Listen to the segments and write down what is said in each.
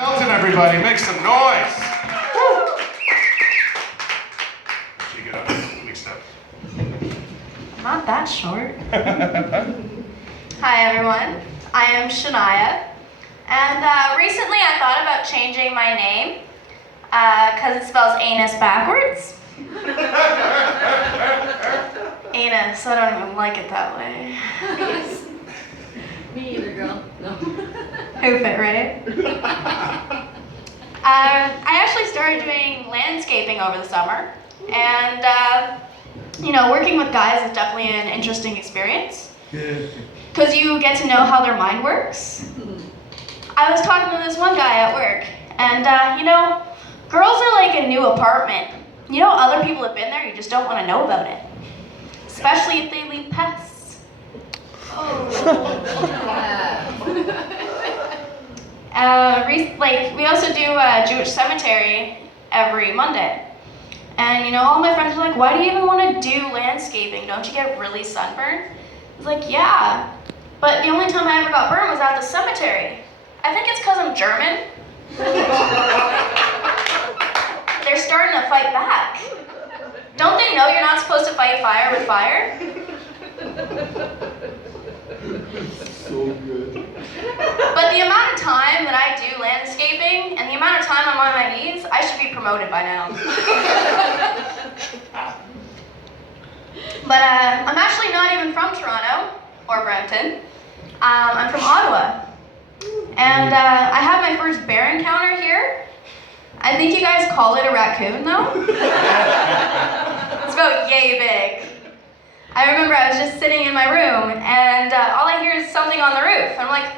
Belton, everybody, make some noise. Woo. She get up, mixed up. Not that short. Hi everyone, I am Shania, and recently I thought about changing my name because it spells anus backwards. Anus, I don't even like it that way. Me either, girl. No. Hoof it, right? I actually started doing landscaping over the summer, and working with guys is definitely an interesting experience because you get to know how their mind works. I was talking to this one guy at work, and girls are like a new apartment. Other people have been there, you just don't want to know about it, especially if they leave pests. Oh. We also do a Jewish cemetery every Monday. And all my friends are like, why do you even want to do landscaping? Don't you get really sunburned? I was like, yeah. But the only time I ever got burned was at the cemetery. I think it's because I'm German. They're starting to fight back. Don't they know you're not supposed to fight fire with fire? So good. But the amount of time that I do landscaping and the amount of time I'm on my knees, I should be promoted by now. But I'm actually not even from Toronto or Brampton. I'm from Ottawa. And I had my first bear encounter here. I think you guys call it a raccoon though. It's about yay big. I remember I was just sitting in my room and all I hear is something on the roof. And I'm like,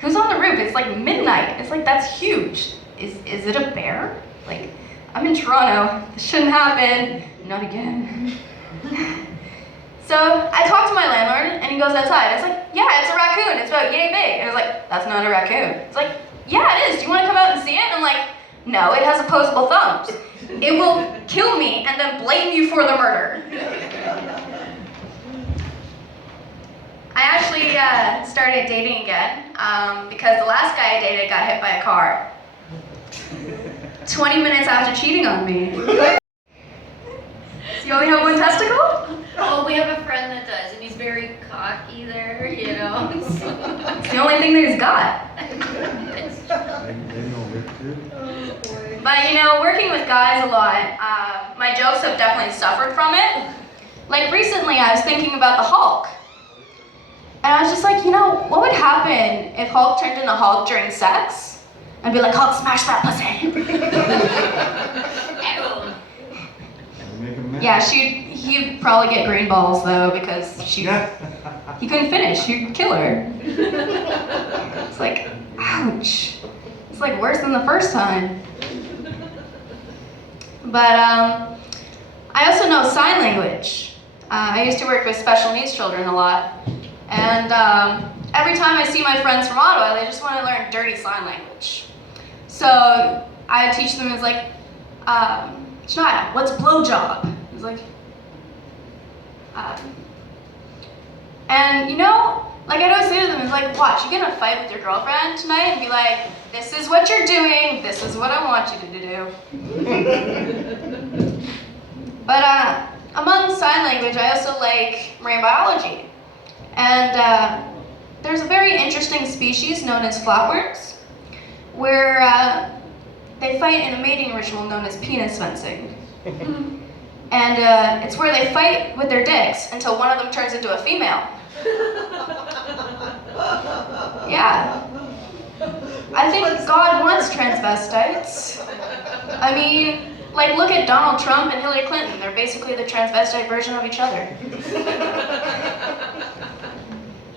who's on the roof? It's like midnight. It's like, that's huge. Is it a bear? Like, I'm in Toronto. This shouldn't happen. Not again. So I talked to my landlord and he goes outside. It's like, yeah, it's a raccoon. It's about yay big. And I was like, that's not a raccoon. It's like, yeah, it is. Do you want to come out and see it? And I'm like, no, it has opposable thumbs. It will kill me and then blame you for the murder. I actually started dating again because the last guy I dated got hit by a car. 20 minutes after cheating on me. So you only have one testicle? Oh, we have a friend that does, and he's very cocky there, It's the only thing that he's got. But working with guys a lot, my jokes have definitely suffered from it. Like recently I was thinking about the Hulk. And I was just like, what would happen if Hulk turned into Hulk during sex? I'd be like, Hulk, smash that pussy. Yeah, he'd probably get green balls though because he couldn't finish. He'd kill her. It's like, ouch. It's like worse than the first time. But I also know sign language. I used to work with special needs children a lot. And every time I see my friends from Ottawa, they just want to learn dirty sign language. So I teach them, it's like, Shania, what's blowjob? It's like, and like I'd always say to them, it's like, watch, you're gonna fight with your girlfriend tonight and be like, this is what you're doing, this is what I want you to do. But among sign language, I also like marine biology. And there's a very interesting species known as flatworms, where they fight in a mating ritual known as penis fencing. And it's where they fight with their dicks until one of them turns into a female. Yeah. I think God wants transvestites. I mean, like look at Donald Trump and Hillary Clinton. They're basically the transvestite version of each other.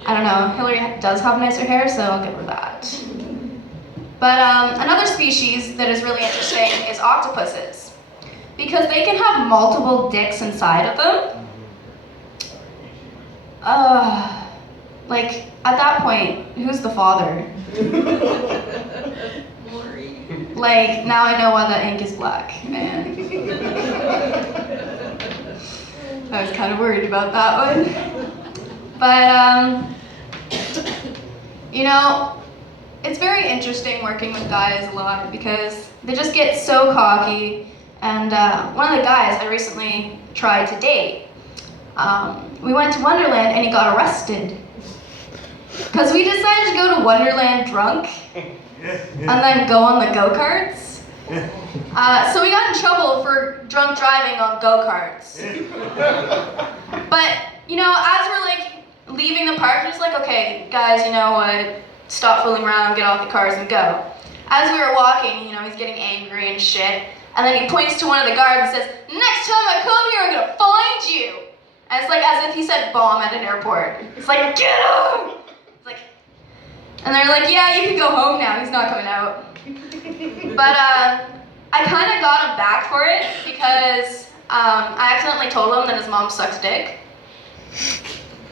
I don't know, Hillary does have nicer hair, so I'll give her that. But another species that is really interesting is octopuses. Because they can have multiple dicks inside of them. Like, at that point, who's the father? Like, now I know why the ink is black, man. I was kind of worried about that one. But, it's very interesting working with guys a lot because they just get so cocky. And one of the guys I recently tried to date, we went to Wonderland and he got arrested. Because we decided to go to Wonderland drunk and then go on the go-karts. So we got in trouble for drunk driving on go-karts. But, you know, as we're like leaving the park, we're just like, okay, guys, you know what? Stop fooling around, get off the cars and go. As we were walking, you know, he's getting angry and shit. And then he points to one of the guards and says, next time I come here, I'm gonna find you. And it's like as if he said bomb at an airport. It's like, get him! It's like, and they're like, yeah, you can go home now, he's not coming out. But I kind of got him back for it because I accidentally told him that his mom sucks dick.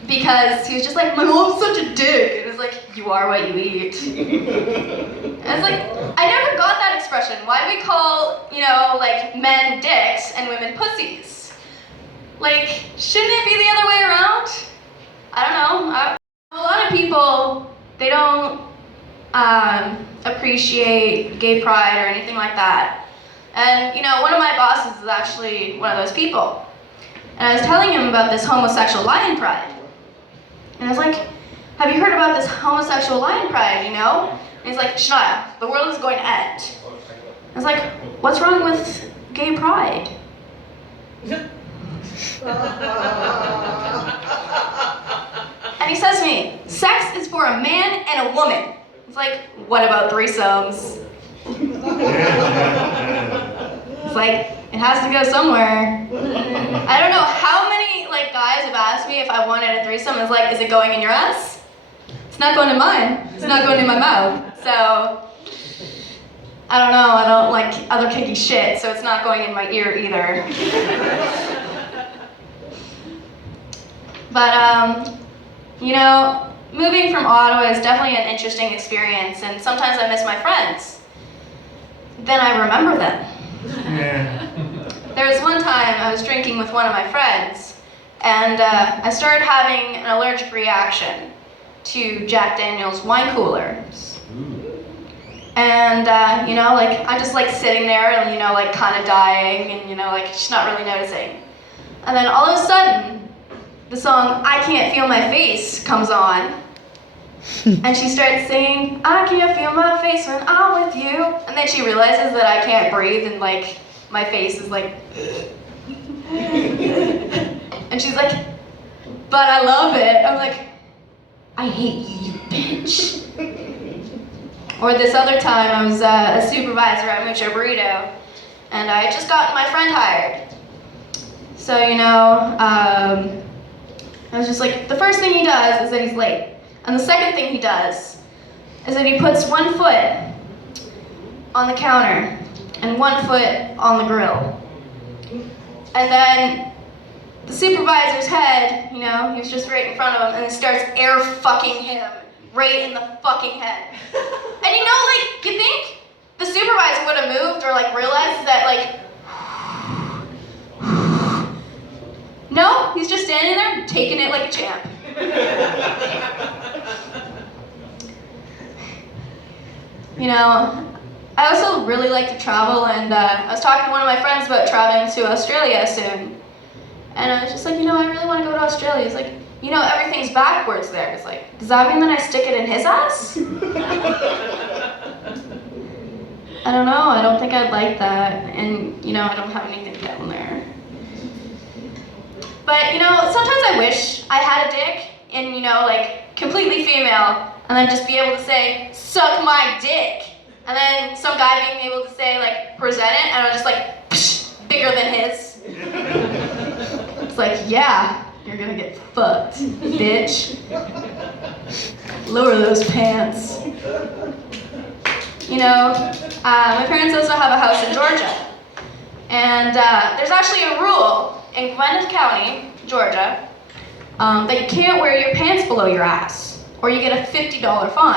Because he was just like, my mom's such a dick. And it was like, you are what you eat. And it's like, I never got that expression. Why do we call, you know, like men dicks and women pussies? Like, shouldn't it be the other way around? I don't know. A lot of people, they don't appreciate gay pride or anything like that. And, you know, one of my bosses is actually one of those people. And I was telling him about this homosexual lion pride. And I was like, have you heard about this homosexual lion pride, you know? And he's like, Shania, the world is going to end. I was like, what's wrong with gay pride? And he says to me, sex is for a man and a woman. It's like, what about threesomes? It's like, it has to go somewhere. I don't know how many like guys have asked me if I wanted a threesome. It's like, is it going in your ass? It's not going in mine. It's not going in my mouth. So, I don't know. I don't like other kinky shit, so it's not going in my ear either. But, you know, moving from Ottawa is definitely an interesting experience, and sometimes I miss my friends. Then I remember them. There was one time I was drinking with one of my friends, and I started having an allergic reaction to Jack Daniel's wine coolers. And, you know, like, I'm just, like, sitting there and, you know, like, kind of dying and, you know, like, just not really noticing. And then all of a sudden, the song I Can't Feel My Face comes on. And she starts singing, I can't feel my face when I'm with you. And then she realizes that I can't breathe and, like, my face is like, and she's like, but I love it. I'm like, I hate you, you bitch. Or this other time, I was a supervisor at Mucho Burrito, and I had just gotten my friend hired. So, you know, I was just like, the first thing he does is that he's late. And the second thing he does is that he puts one foot on the counter and one foot on the grill. And then the supervisor's head, you know, he was just right in front of him, and it starts air fucking him right in the fucking head. And you know, like, you think the supervisor would have moved or like realized that, like, no, he's just standing there taking it like a champ. You know, I also really like to travel, and I was talking to one of my friends about traveling to Australia soon. And I was just like, you know, I really want to go to Australia. He's like, you know, everything's backwards there. It's like, does that mean that I stick it in his ass? I don't know, I don't think I'd like that. And, you know, I don't have anything down there. But, you know, sometimes I wish I had a dick and, you know, like, completely female, and then just be able to say, suck my dick. And then some guy being able to say, like, present it, and I'm just like, psh, bigger than his. It's like, yeah, you're gonna get fucked, bitch. Lower those pants. You know, my parents also have a house in Georgia. And there's actually a rule in Gwinnett County, Georgia, that you can't wear your pants below your ass, or you get a $50 fine.